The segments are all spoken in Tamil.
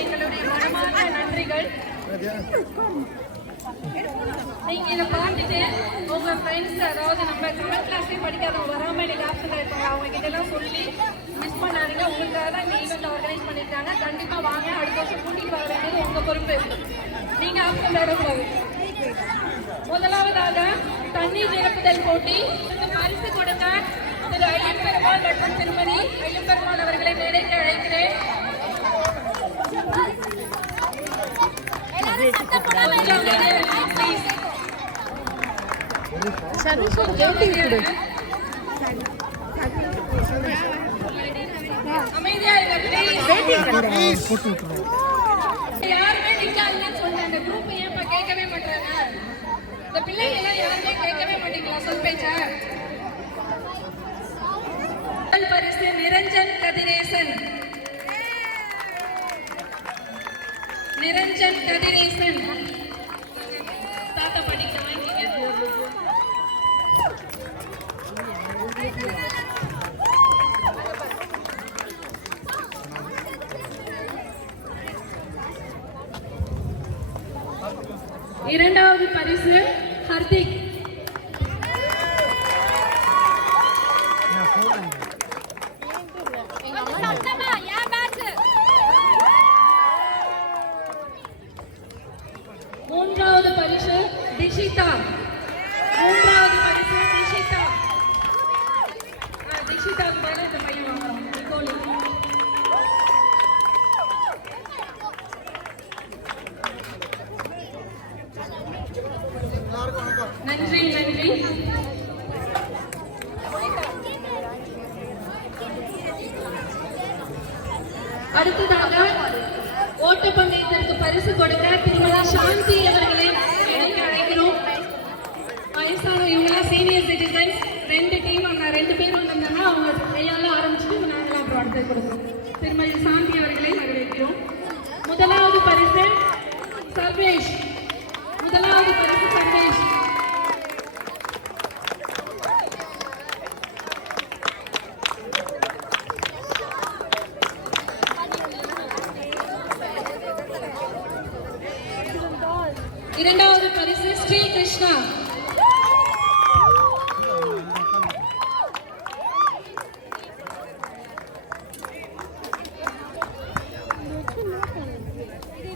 எங்களுடைய மனமார்ந்த நன்றிகள். நீங்க இதை பார்த்துட்டு உங்க ஃப்ரெண்ட்ஸ், அதாவது நம்ம கமெண்ட் கிளாஸே படிக்காதவங்க வராம எனக்கு ஆப்ஷன்ல இருப்பாங்க, அவங்க கிட்ட எல்லாம் சொல்லி மிஸ் பண்ணாதீங்க. உங்களுக்காக தான் இந்த ஈவெண்ட் ஆர்கனைஸ் பண்ணிருக்காங்க. கண்டிப்பா வாங்க. அடுத்த வருஷம் கூட்டிட்டு வர வேண்டியது உங்க பொறுப்பு. நீங்க ஆப்ஷன் வரக்கூடாது. முதலாவதாக தண்ணீர் நிரப்புதல் போட்டி. பரிசு கொடுக்க திரு ஐயம்பெருமாள் மற்றும் திருமதி ஐயம்பெருமாள் அவர்களை மேடைக்கு அழைக்கிறேன். அமைதியா யாருமே நிக்காதுன்னு சொன்ன அந்த குரூப் ஏன் கேட்கவே மாட்டாங்க? இந்த பிள்ளைங்க எல்லாம் யாருமே கேட்கவே மாட்டீங்களா சொல் பேச்ச? பரிசு நிரஞ்சன் கதிரேசன். நிரஞ்சன் கதிரேசன் தாத்தா படிக்க வாங்கிக்க. இரண்டாவது பரிசு ஹர்திக். மூன்றாவது பரிசு திஷிதா. மூன்றாவது பரிசு திஷிதா. திஷிதாக்கு மேல இந்த பையன் வாங்குறோம். நன்றி நன்றி. அடுத்ததாக ஓட்டப்பந்தயத்திற்கு பரிசு கொடுக்க திருமதி சாந்தி அவர்களை அழைக்கிறோம். வயசான இவங்கெல்லாம் சீனியர் சிட்டிசன்ஸ். 2 டீம், அவங்க 2 பேர் வந்திருந்தாங்கன்னா அவங்க கையால ஆரம்பிச்சுட்டு நாங்களாம் அப்புறம் அடுத்து கொடுக்குறோம். திருமதி சாந்தி அவர்களை வரவேற்கிறோம். முதலாவது பரிசு சர்வேஷ். முதலாவது பரிசு சர்வேஷ். இரண்டாவது பரிசு ஸ்ரீ கிருஷ்ணா.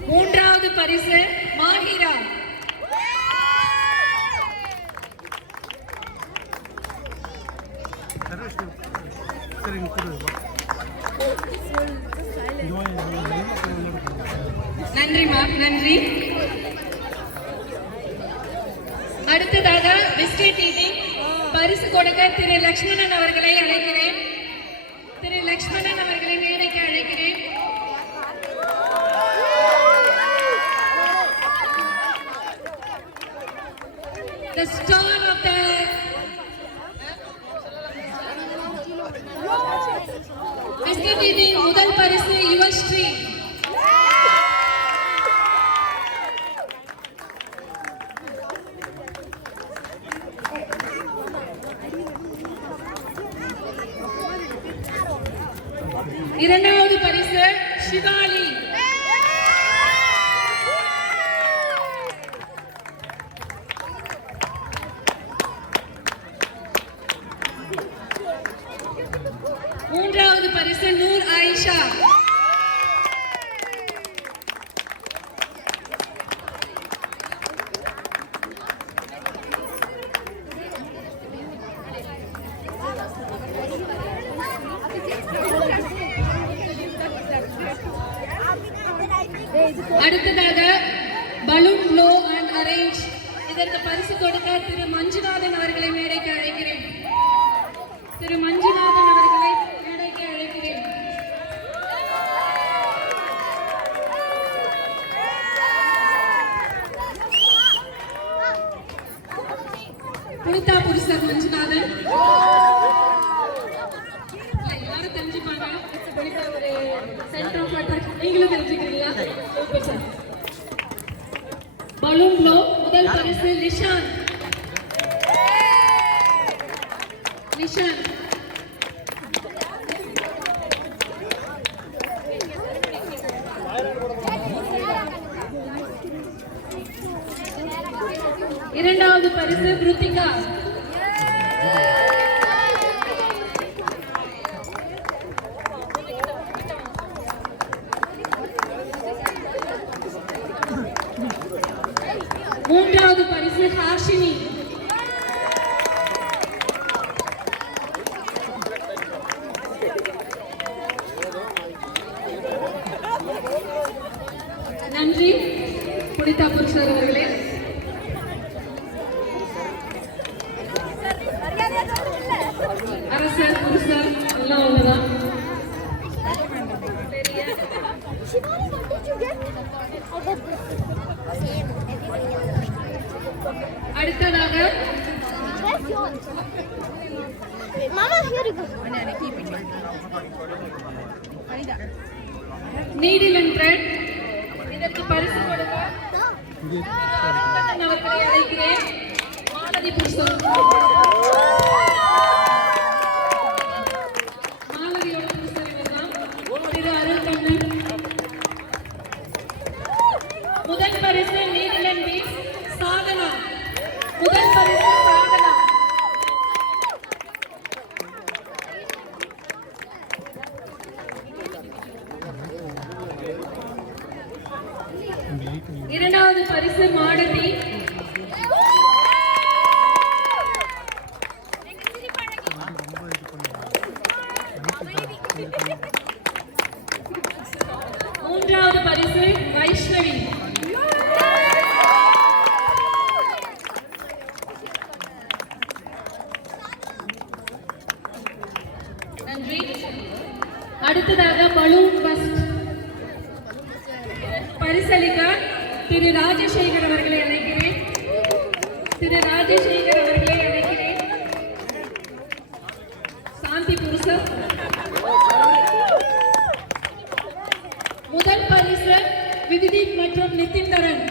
மூன்றாவது பரிசு மாஹிரா. நன்றி மேம், நன்றி. அடுத்ததாக பிஸ்கெட் ஈட்டிங் பரிசு கொடுக்க திரு லக்ஷ்மணன் அவர்களை அழைக்கிறேன். திரு லக்ஷ்மணன் அவர்களை மேடைக்கு அழைக்கிறேன். The star of the biscuit eating முதல் பரிசு யுவஸ்ரீ. இரண்டாவது பரிசு சிவாலி. மூன்றாவது பரிசு நூர் ஆயிஷா. அடுத்ததாக பலூன் ப்ளோ அண்ட் அரேஞ்ச். இதற்கு பரிசு கொடுக்க திரு மஞ்சுநாதன் அவர்களை மேடைக்கு அழைக்கிறேன். திரு மஞ்சுநாதன் அவர்களை மேடைக்கு அழைக்கிறேன். புனிதா புருஷர் மஞ்சுநாதன். எல்லாரும் தெரிஞ்சுப்பாங்க. ஒரு சென்டர் ஆஃப் அட்ராக்ஷன். நீங்களும் தெரிஞ்சுக்கிறீங்களா? பலூன் ப்ளோ முதல் பரிசு நிஷாந்த். நிஷாந்த் பரிசு ருத்திகா. மூன்றாவது பரிசு ஹாஷினி. நன்றி புனிதா புருஷர் அவர்களே. அரசர் புருஷர் எல்லாம் ஒண்ணுதான். அடுத்ததாக நீடில் அண்ட் த்ரெட். இதற்கு பரிசு கொடுக்க அருண்கண்ணன் அவர்களை அழைக்கிறேன். மாலதி புருஷர், மாலதியோட புருஷர் இவர்தான் திரு அருண்கண்ணன். முதல் பரிசு நீடில் அண்ட் பீட்ஸ் சாதனா. முதல் பரிசு சாதனா. இரண்டாவது பரிசு மாடதி. மூன்றாவது பரிசு வைஷ்ணவி. நன்றி. அடுத்ததாக பலூன் பஸ்ட் பரிசளிக்க திரு ராஜசேகர் அவர்களை அழைக்கிறேன். திரு ராஜசேகர் அவர்களை அழைக்கிறேன். சாந்தி புருஷர். முதல் பரிசு விதிதீப் மற்றும் நிதின் தரன்.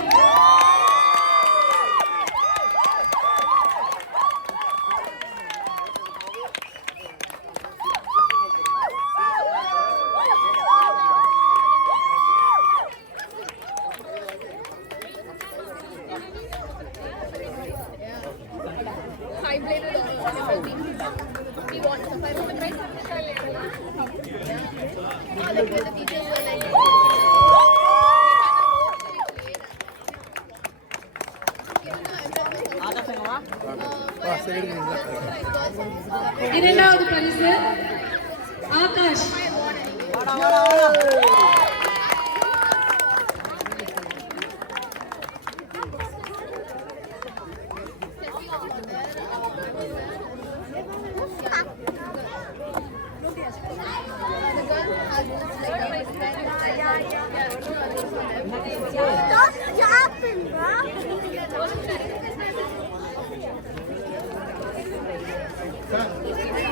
இரண்டாவது பரிசு ஆகாஷ்.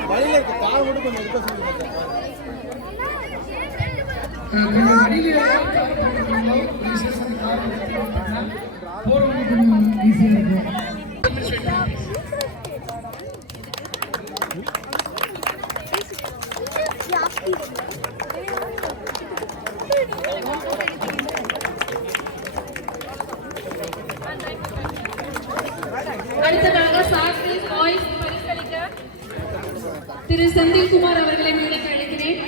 வழியில இருக்க கார் மட்டும் கொஞ்சம் எடுக்க சொல்லுங்க. அடுத்ததாக சாஸ்திரி வாய்ஸ் பரிசளிக்க திரு செந்தில்குமார் அவர்களை மேடைக்கு அழைக்கிறேன்.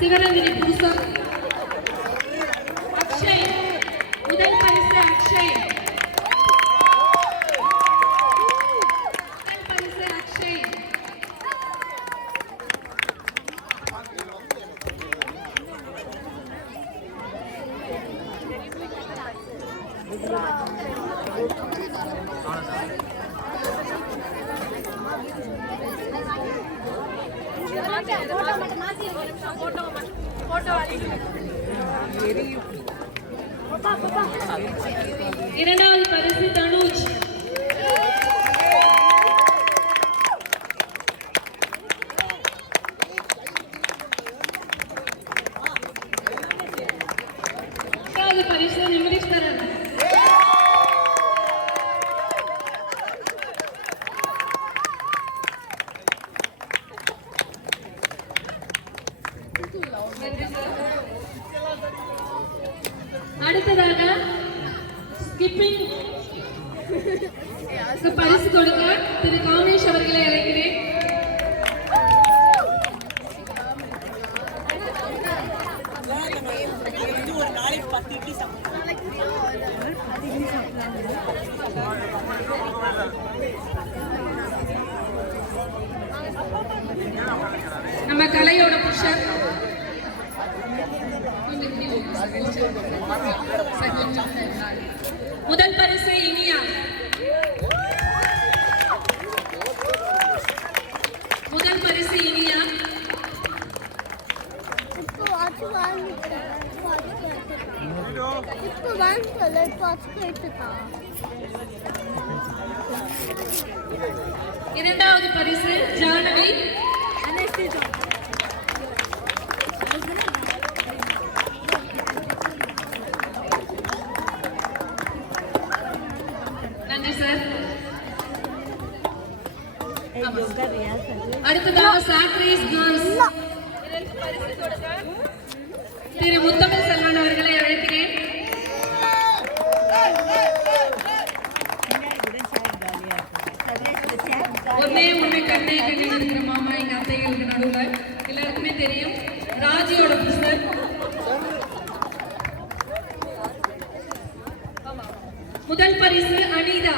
சிவரஞ்சனி புருஷர். அக்ஷய். முதல் பரிசு அக்ஷய். முதல் பரிசு அக்ஷய். இரண்டாவது பரிசு தனுஜ். மூன்றாவது பரிசு நிமிஷ் நன்றி சார். அடுத்ததாக ஸ்கிப்பிங் பரிசு கொடுக்க திரு காமேஷ் அவர்களை அழைக்கிறேன். ஒரு நாளைக்கு 10 இட்லி நம்ம கலையோட புருஷர் முதல் பரிசு இனியா. முதல் பரிசு இனியா. இரண்டாவது பரிசு ஜானவி. நன்றி சார். அடுத்ததாக சாக்ரீஸ் கேர்ள்ஸ் பரிசு கொடுக்க திரு முத்தமிழ் செல்வன் அவர்களை அழைக்கிறேன். ஒன்னே ஒண்ணு கண்ணே கண்ணு இருக்கிற மாமா எங்க அத்தைகளுக்கு நடுவுல எல்லாருக்குமே தெரியும். ராஜியோட புருஷர். முதல் பரிசு அனிதா.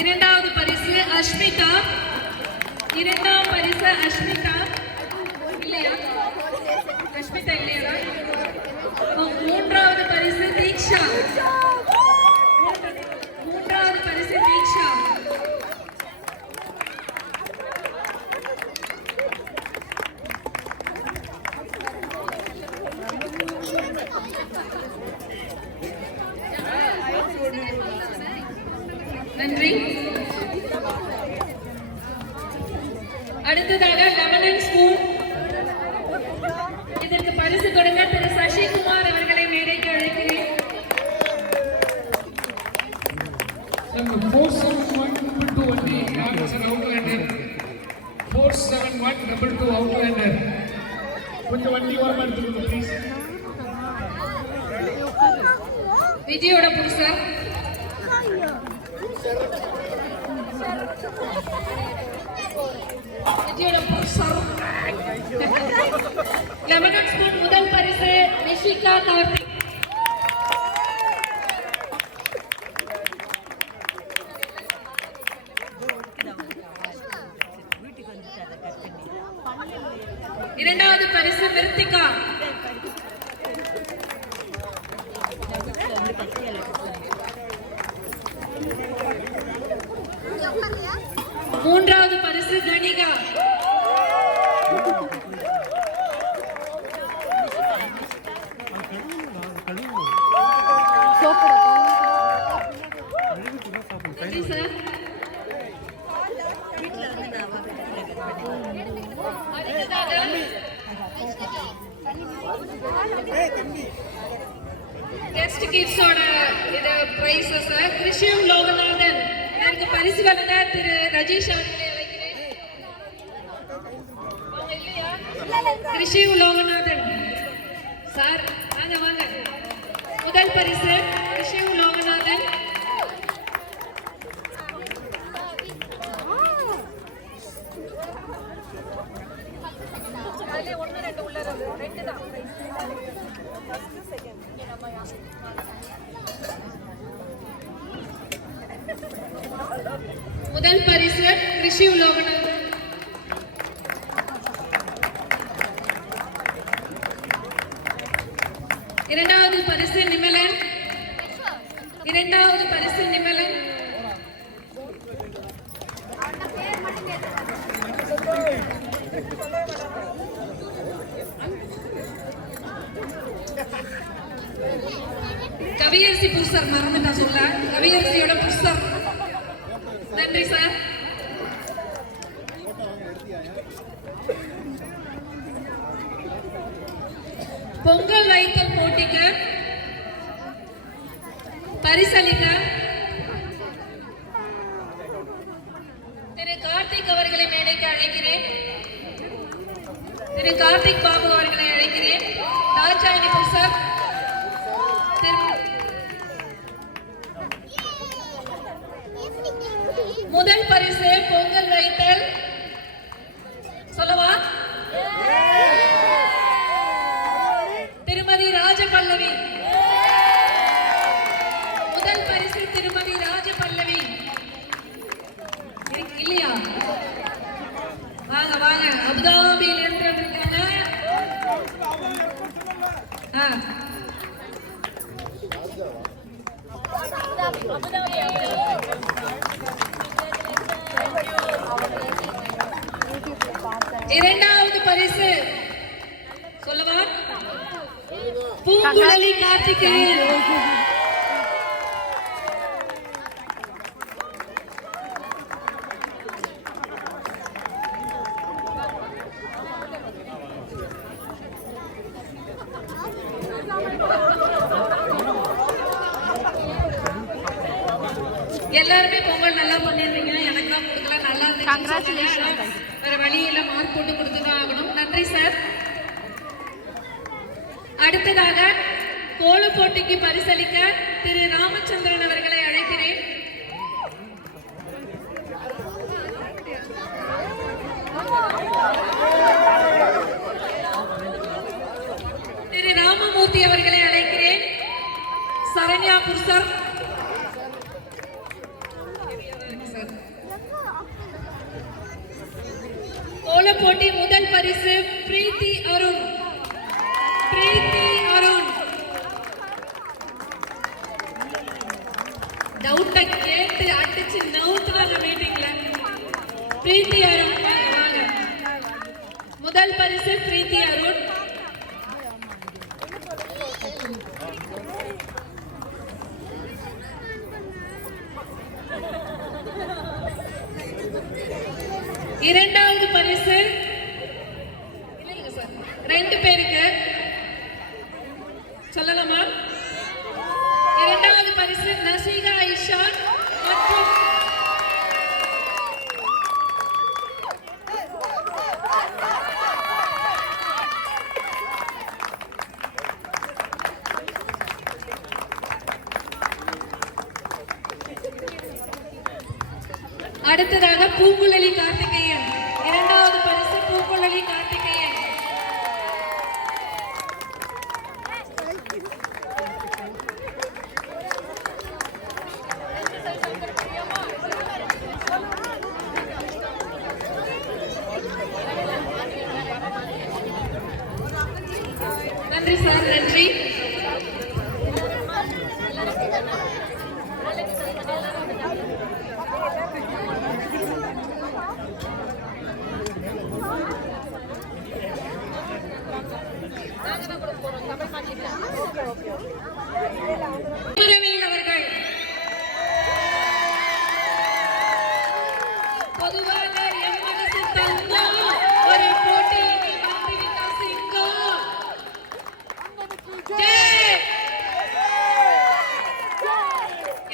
இரண்டாவது பரிசு அஷ்மிதா. இரண்டாம் பரிசு அஷ்மிதா இல்லையா? அஷ்மிதா இல்லையா? மூன்றாவது பரிசு தீக்ஷா. மூன்றாவது பரிசு தீக்ஷா. நன்றி. அடுத்ததாக லெமன் ஸ்பூன். இதற்கு பரிசு கொடுக்க திரு சசிகுமார் அவர்களை மேடைக்கு அழைக்கிறேன். 47122 Outlander. 47122 Outlander. கொஞ்சம் வண்டி ஓரமா எடுத்துக்கோங்க ப்ளீஸ். விஜயோட புருஷர். விஜயோட புருஷர். லெமன் ஸ்பூன் முதல் பரிசு நிஷிகா கார்த்திக். இரண்டாவது பரிசு மிருத்திகா. மூன்றாவது பரிசு கணிகா. நன்றி சார். கெஸ்ட் கிட்ஸோட இது பிரைஸ் சார். கிருஷ்ணம் லோகநாதன் எனக்கு பரிசு வழங்க திரு ரஜீஷ் அவர்களை அழைக்கிறேன். அவங்க இல்லையா? கிருஷ்ணம் லோகநாதன் சார் வாங்க வாங்க. முதல் பரிசு கிருஷ்ணம் லோகநாதன். முதல் பரிசு கிருஷி லோகநாதன். இரண்டாவது பரிசு நிமலன். இரண்டாவது பரிசு நிமலன். கவியரசி புருஷர் மறந்துட்டா சொல்ல. கவியரசியோட புருஷர். நன்றி சார். பொங்கல் வைத்தல் போட்டிக்கு பரிசளிக்க திரு கார்த்திக் அவர்களை மேடைக்கு அழைக்கிறேன். திரு கார்த்திக் பாபு அவர்களை அழைக்கிறேன். தாட்சாயணி சார் முதல் பரிசு பொங்கல் வைத்தல் சொல்லவா? திருமதி ராஜபல்லவி. முதல் பரிசு திருமதி ராஜபல்லவி இல்லையா? வாங்க வாங்க, அபுதாபியில் இருந்து வந்திருக்காங்க. இரண்டாவது பரிசு சொல்லவா? பூங்குழலி கார்த்திகேயன். எல்லாருமே பொங்கல் நல்லா பண்ணிருந்தீங்க. எனக்கெல்லாம் கொடுக்கல, நல்லா இருந்துச்சு. வேற வழியில மார்க் போட்டு கொடுத்துதான் ஆகணும். நன்றி சார். அடுத்ததாக கோல போட்டிக்கு பரிசளிக்க திரு ராமச்சந்திரன் அவர்களை அழைக்கிறேன். திரு ராமமூர்த்தி அவர்களை அழைக்கிறேன். சரண்யா புருஷர். கோல போட்டி முதல் பரிசு பிரீத்தி அருண். பிரீத்தி அருண் டவுட்ட கேட்டு அடிச்சு நவுத்துறாங்க மீட்டிங்ல. பிரீத்தி அருண் வாங்க. முதல் பரிசு பிரீத்தி அருண். இரண்டாவது பரிசு ரெண்டு பேருக்கு சொல்லலாமா? இரண்டாவது பரிசு நசீகா ஐஷா மற்றும் அடுத்ததாக பூங்குழலி கார்த்திகேயன். இரண்டாவது பரிசு பூங்குழலி கார்த்திகேயன். நன்றி சார், நன்றி. அவர்கள் பொதுவாக என் மனசு தங்கம், ஒரு போட்டியில் வந்துவிட்டா சிங்கம்.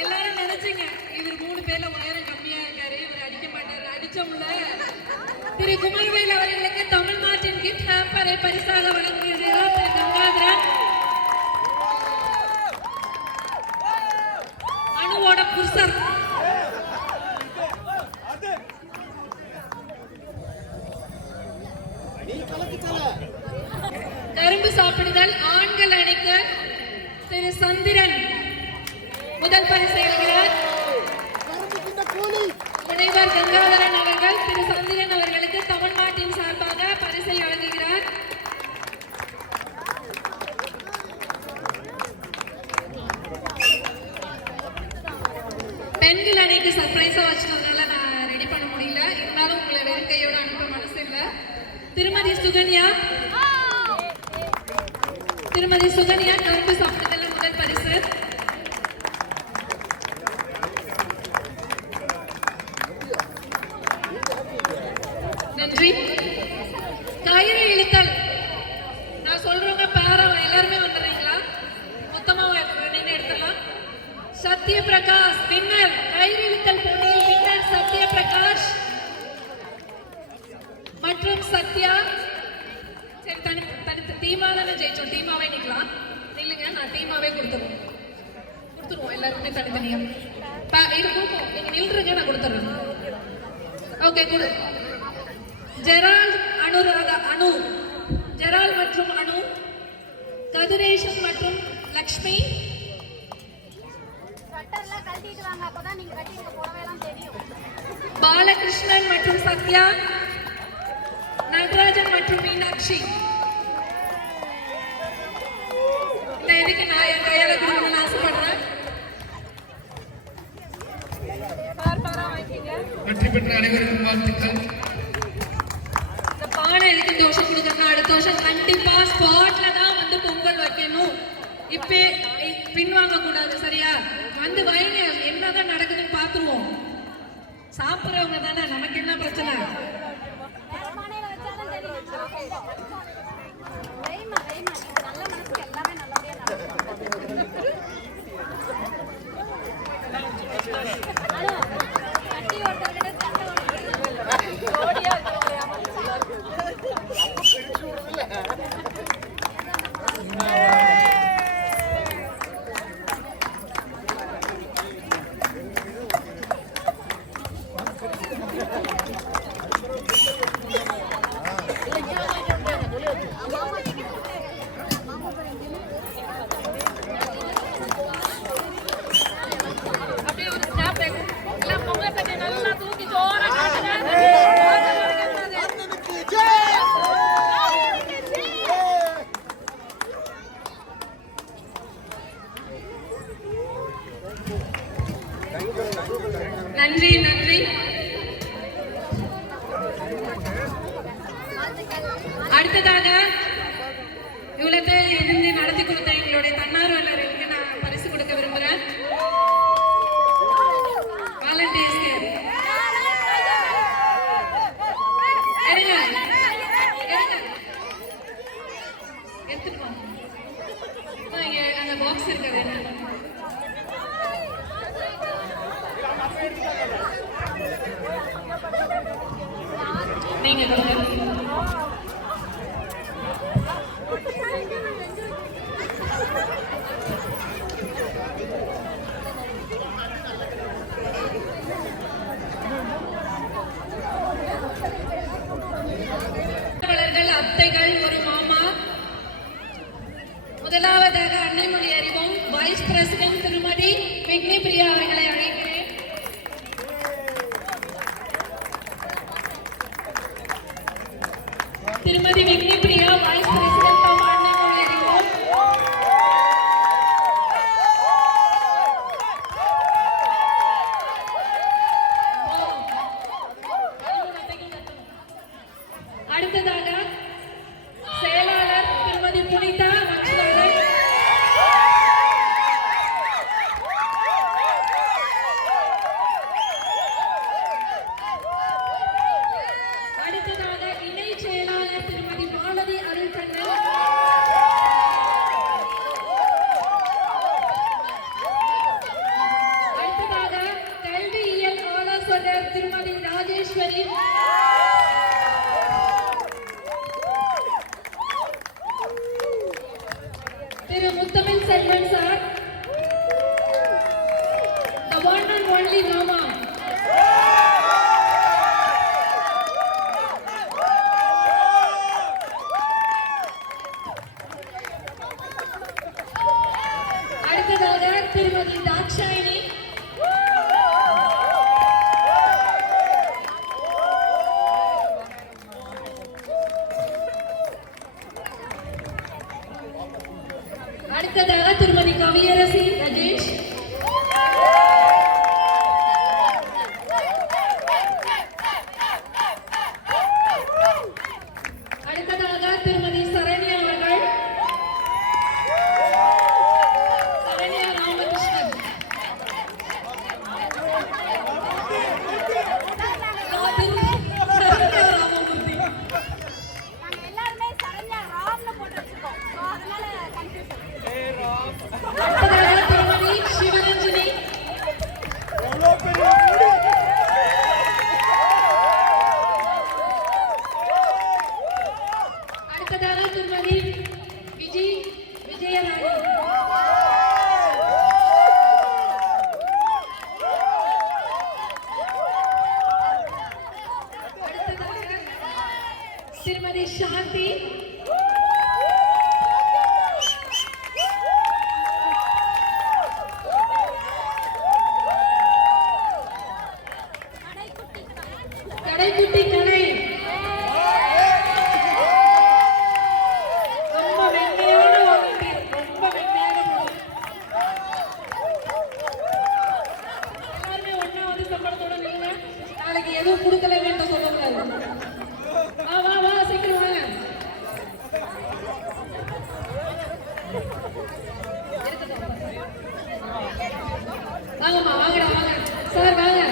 எல்லாரும் நினைச்சீங்க இவர் 3 பேர்ல உயரம் கம்மியா இருக்காரு, இவர் அடிக்க மாட்டாரு. அடிச்சோம்ல. திரு குமரவேல் அவர்களுக்கு தமிழ் மார்டின் கிஃப்ட் ஹேம்பரை பரிசாக வழங்குகிறார் திரு கங்காதரன். அனுவோட புருஷர். கரும்பு சாப்பிடுதல் ஆண்கள் அணிக்கு திரு சந்திரன் முதல் பரிசு அளிக்கிறார். முனைவர் கங்காதரன் அவர்கள் திரு சந்திரன் அவர்களுக்கு தமிழ்நாட்டின் சார்பாக பரிசை வழங்குகிறார். பெண்கள் அணிக்கு சர்ப்ரைஸா வச்சதுனால நான் ரெடி பண்ண முடியல. இருந்தாலும் உங்களை வெறும் கையோட அனுப்ப மனசு இல்ல. திருமதி சுகன்யா. திருமதி சுகன்யா கரும்பு சாப்பிடுதல் முதல் பரிசு. நன்றி. கயிறு இழுத்தல். நான் சொல்றவங்க பேர எல்லாருமே வந்துடுறீங்களா? மொத்தமா நின்று எடுத்துடலாம். சத்யபிரகாஷ் வின்னர். கைவித்தல் போட்டியில் வின்னர் சத்யபிரகாஷ் மற்றும் சத்யா. சரி, தனித்து டீமா தானே ஜெயிச்சோம், டீமாவே நிக்கலாம். இல்லைங்க, நான் டீமாவே கொடுத்துருவோம் எல்லாருக்குமே தனித்தனியா. இது கொடுப்போம், நீங்க நில்லுங்க, நான் கொடுத்துறேன். ஓகே, கொடு. ஜெரால்ட் அனு, ஜெரால் மற்றும் அனு, கதிரேஷன் மற்றும் லக்ஷ்மி, பாலகிருஷ்ணன் மற்றும் சத்யா, நடராஜன் மற்றும் மீனாட்சி. இந்த இதுக்கு நான் என் கையால கொடுக்கணும்னு ஆசைப்படுறேன். வெற்றி பெற்ற அனைவருக்கும் வாழ்த்துக்கள். இந்த பானை எதுக்கு இந்த வருஷம் கொடுக்கணும், அடுத்த வருஷம் கண்டிப்பா ஸ்பாட்ல தான் வந்து பொங்கல் வைக்கணும். இப்ப பின்வாங்க கூடாது, சரியா? வந்து வைங்க, என்னதான் நடக்குதுன்னு பாத்துருவோம். சாப்பிடுறவங்க தானே, நமக்கு என்ன பிரச்சனை? நன்றி நன்றி. அடுத்ததாக இவ்வளவு இருந்து நடத்தி கொடுத்த எங்களுடைய தன்னார்வலர்களுக்கு நான் பரிசு கொடுக்க விரும்புறேன். வாலண்டியர்ஸ்க்கு எடுத்துட்டு அந்த பாக்ஸ் இருக்கிறது. நீங்க அத்தைகள், ஒரு மாமா. முதலாவதாக அன்னைமொழி அறிவோம் வைஸ் பிரசிடென்ட் திருமதி விக்னி பிரியா அவர்களை அழைக்கிறேன். திருமதி விக்னி பிரியா, வைஸ் பிரசிடென்ட் ஆஃப் அன்னைமொழி அறிவோம். அடுத்ததாக செயலாளர் திருமதி புனிதா மஞ்சுநாதன். அடுத்ததாக இணை செயலாளர் திருமதி மாலதி அருள்கண்ணன். அடுத்ததாக கல்வியியல் ஆலோசகர் திருமதி ராஜேஸ்வரி. திரு Muthamizh Selvan sir, the one and only மாமா. அடுத்ததாக திருமதி தாட்சாயினி. அடுத்ததாக திருமதி கவியரசி ரஜேஷ். அடுத்ததாக திருமதி சரண்யா அவர்கள். சரண்யா ராமகிருஷ்ணன். ராமமூர்த்தி. அடுத்ததாக எதுவும் கொடுக்கலன்னு என்கிட்ட சொல்லக்கூடாது. வா வா சீக்கிரம் வாங்க. வாங்கம்மா வாங்கடா வாங்க சார் வாங்க.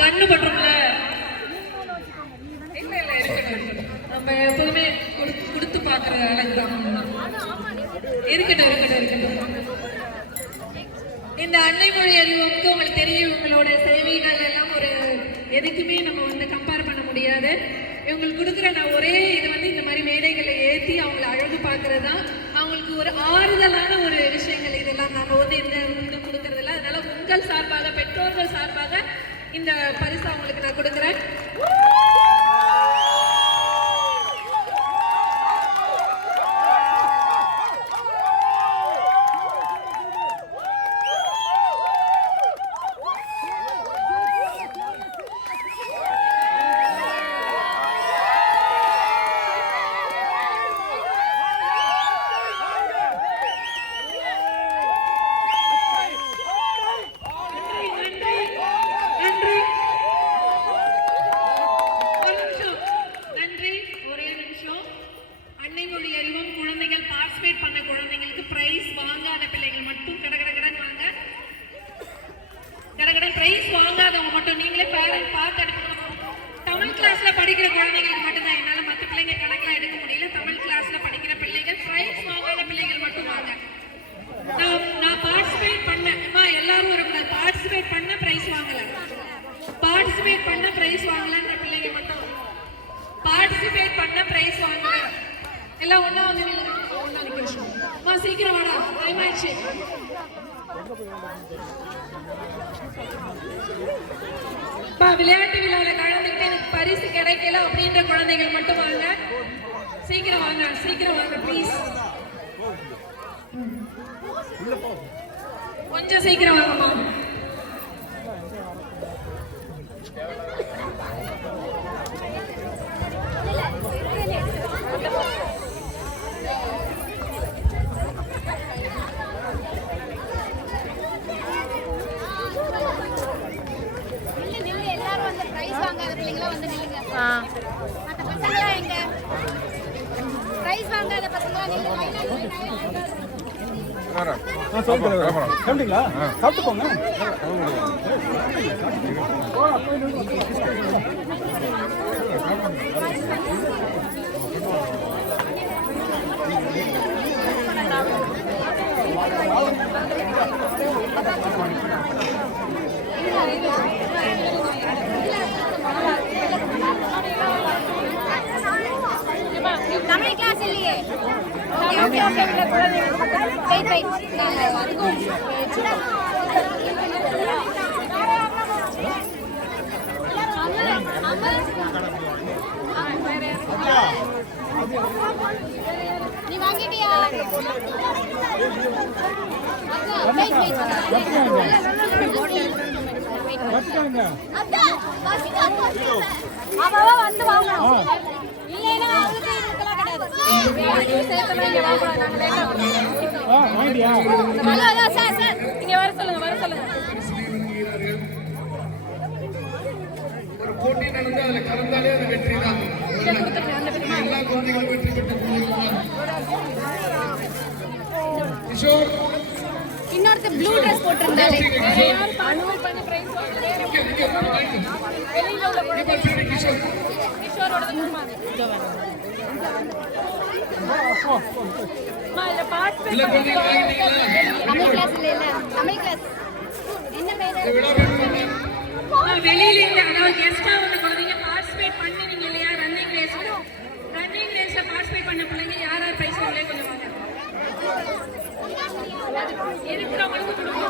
கண்ணு பட்டுரும்ல. இல்ல இல்ல இருக்கட்டும், நம்ம எப்போதுமே கொடுத்து பாக்குற அழகுதான். இருக்கட்டும் இருக்கட்டும் இருக்கட்டும். இந்த அன்னை மொழி அறிவுக்கு உங்களுக்கு தெரியும், இவங்களோட சேவைகள் எல்லாம் ஒரு எதுக்குமே நம்ம வந்து கம்பேர் பண்ண முடியாது. இவங்களுக்கு கொடுக்குற நான் ஒரே இது வந்து இந்த மாதிரி மேடைகளை ஏற்றி அவங்களை அழகு பார்க்கறது தான். அவங்களுக்கு ஒரு ஆறுதலான ஒரு விஷயங்கள் இதெல்லாம் நம்ம வந்து இந்த இது கொடுக்கறதில்ல. அதனால உங்கள் சார்பாக, பெற்றோர்கள் சார்பாக இந்த பரிசு அவங்களுக்கு நான் கொடுக்குறேன். தமிழ் கிளாஸ்ல படிக்கிற குழந்தைகளுக்கு மட்டும்தான், என்னால மற்ற பிள்ளைங்க கணக்கெல்லாம் எடுக்க முடியல. தமிழ் கிளாஸ்ல படிக்கிற பிள்ளைகள் பிரைஸ் வாங்காத பிள்ளைகள் மட்டும் வாங்க. நான் பார்ட்டிசிபேட் பண்ணேன், எல்லாரும் வரக்கூடாது. பார்ட்டிசிபேட் பண்ண பிரைஸ் வாங்கல, பார்ட்டிசிபேட் பண்ண பிரைஸ் வாங்கலன்ற பிள்ளைங்க மட்டும். பார்ட்டிசிபேட் பண்ண பிரைஸ் வாங்கல எல்லாம் ஒண்ணா வந்து ஒண்ணா நிக்க. சீக்கிரம் வாடா, டைம் ஆயிடுச்சு. விளையாட்டு விழால கலந்துக்கிட்டு எனக்கு பரிசு கிடைக்கல அப்படின்ற குழந்தைகள் மட்டும் வாங்க. சீக்கிரம் வாங்க, சீக்கிரம் வாங்க ப்ளீஸ். கொஞ்சம் சீக்கிரம் வாங்கம்மா. சாப்பிட்டீங்களா? சாப்பிட்டு போங்க. தமிழ் கிளாஸ் இல்லையே. ஓகே ஓகே வெயிட் வெயிட் நீ வாங்கிட்டியா? அவ வந்து வாங்கணும். இல்லைன்னா அவளுக்கு இதுக்கெல்லாம் கிடையாது. சார் சார் நீங்க வர சொல்லுங்க, வர சொல்லுங்க. ஒரு போட்டி நடந்து அதுல கலந்தாலே அது வெற்றி தான். எல்லா குழந்தைகளும் வெற்றி பெற்று கிஷோர் இன்னொருத்த ப்ளூ ட்ரெஸ் போட்டிருந்தாலே தமிழ் கிளாஸ் இல்ல தமிழ் கிளாஸ் என்ன பேரு? வெளியில இருந்து அதாவது கெஸ்டா வந்து குழந்தைங்க பார்ட்டிசிபேட் பண்ணுவீங்க இல்லையா? ரன்னிங் ரேஸ்ல பார்ட்டிசிபேட் பண்ண பிள்ளைங்க யார் யார் பிரைஸ் வாங்கல கொஞ்சம் வாங்க. இருக்கிறவங்களுக்கு கொடுங்க.